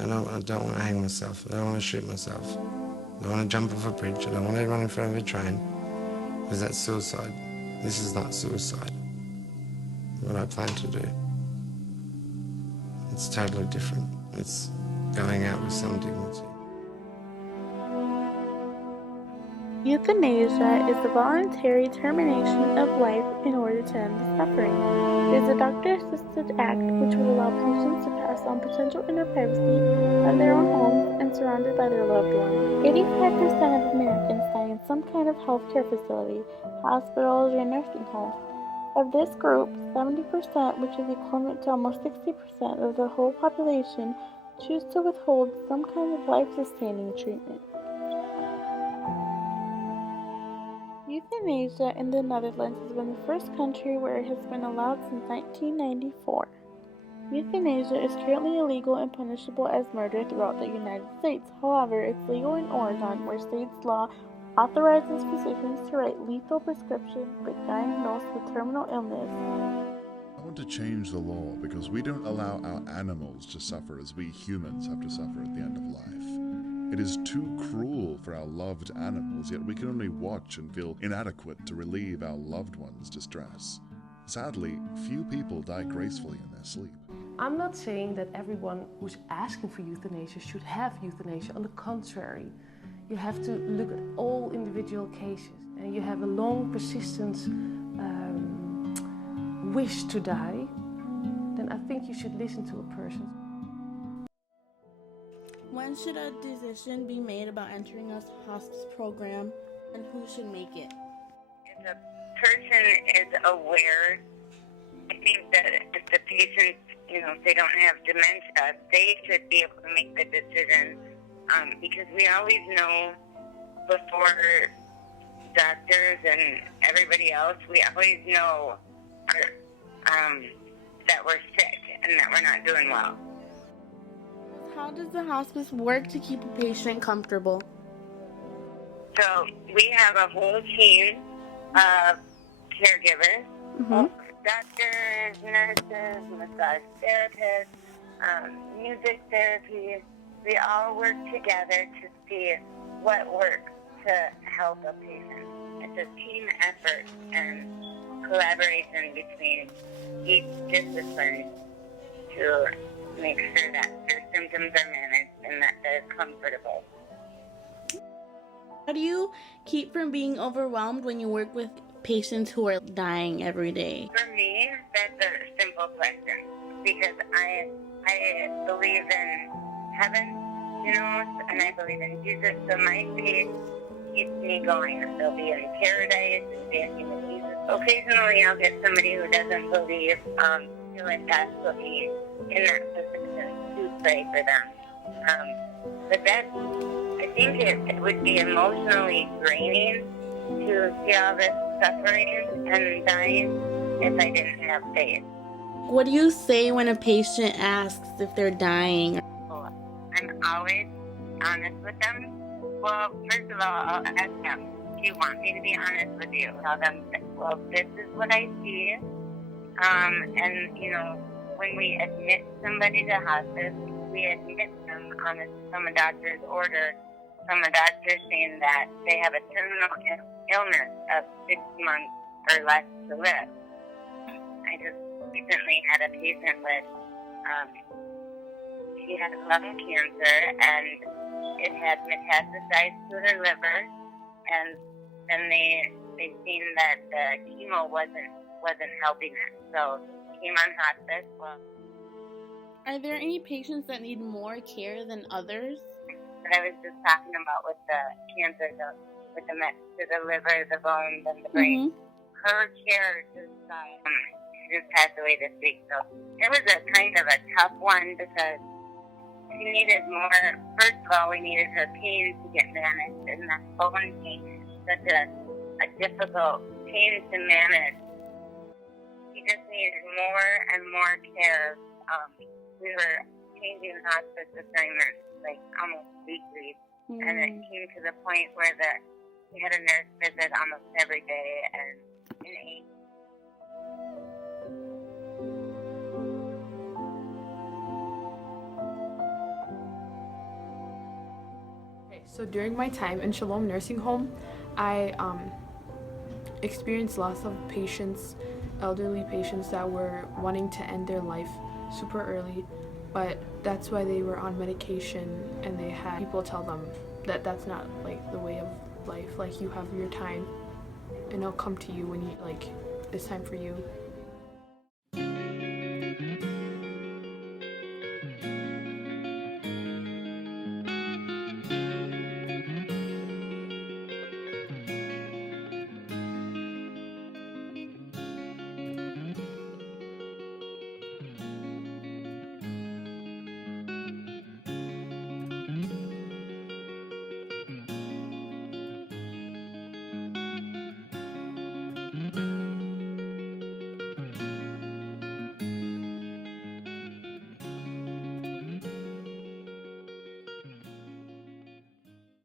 I don't want to hang myself. I don't want to shoot myself. I don't want to jump off a bridge. I don't want to run in front of a train. Because that's suicide. This is not suicide. What I plan to do. It's totally different. It's going out with some dignity. Euthanasia is the voluntary termination of life in order to end the suffering. It is a doctor-assisted act which would allow patients to pass on potential inner privacy of their own homes and surrounded by their loved ones. 85% of Americans die in some kind of healthcare facility, hospitals, or nursing homes. Of this group, 70%, which is equivalent to almost 60% of the whole population, choose to withhold some kind of life-sustaining treatment. Euthanasia in the Netherlands has been the first country where it has been allowed since 1994. Euthanasia is currently illegal and punishable as murder throughout the United States. However, it's legal in Oregon, where state's law authorizes physicians to write lethal prescriptions for diagnosed with terminal illness. I want to change the law because we don't allow our animals to suffer as we humans have to suffer at the end of life. It is too cruel for our loved animals, yet we can only watch and feel inadequate to relieve our loved ones' distress. Sadly, few people die gracefully in their sleep. I'm not saying that everyone who's asking for euthanasia should have euthanasia. On the contrary, you have to look at all individual cases, and you have a long, persistent wish to die, then I think you should listen to a person. When should a decision be made about entering a hospice program, and who should make it? If the person is aware, I think that if the patient, if they don't have dementia, they should be able to make the decision, because we always know before doctors and everybody else, we always know that we're sick and that we're not doing well. How does the hospice work to keep a patient comfortable? So we have a whole team of caregivers, doctors, nurses, massage therapists, music therapy. We all work together to see what works to help a patient. It's a team effort and collaboration between each discipline to make sure that their symptoms are managed and that they're comfortable. How do you keep from being overwhelmed when you work with patients who are dying every day? For me, that's a simple question, because I believe in heaven, and I believe in Jesus, so my faith keeps me going. They'll be in paradise and dancing with Jesus. Occasionally I'll get somebody who doesn't believe, feeling that will be in that position to pray for them. But I think it would be emotionally draining to see all this suffering and dying if I didn't have faith. What do you say when a patient asks if they're dying? I'm always honest with them. Well, first of all, I'll ask them, do you want me to be honest with you? Tell them, well, this is what I see. And, when we admit somebody to hospice, we admit them from a doctor's order, from a doctor saying that they have a terminal illness of 6 months or less to live. I just recently had a patient with, she had lung cancer, and it had metastasized to her liver, and then they seen that the chemo wasn't helping it, so came on hospice. Well, are there any patients that need more care than others? But I was just talking about with the cancer, with the met to the liver, the bones, and the brain. Her care just she just passed away this week, so it was a kind of a tough one because she needed more. First of all, we needed her pain to get managed, and that bone pain is such a difficult pain to manage. She just needed more and more care. We were changing hospice assignments like almost weekly, and it came to the point where we had a nurse visit almost every day, and in 8. So during my time in Shalom Nursing Home, I experienced lots of patients, elderly patients that were wanting to end their life super early, but that's why they were on medication, and they had people tell them that that's not like the way of life. Like, you have your time and it'll come to you when you, like, it's time for you.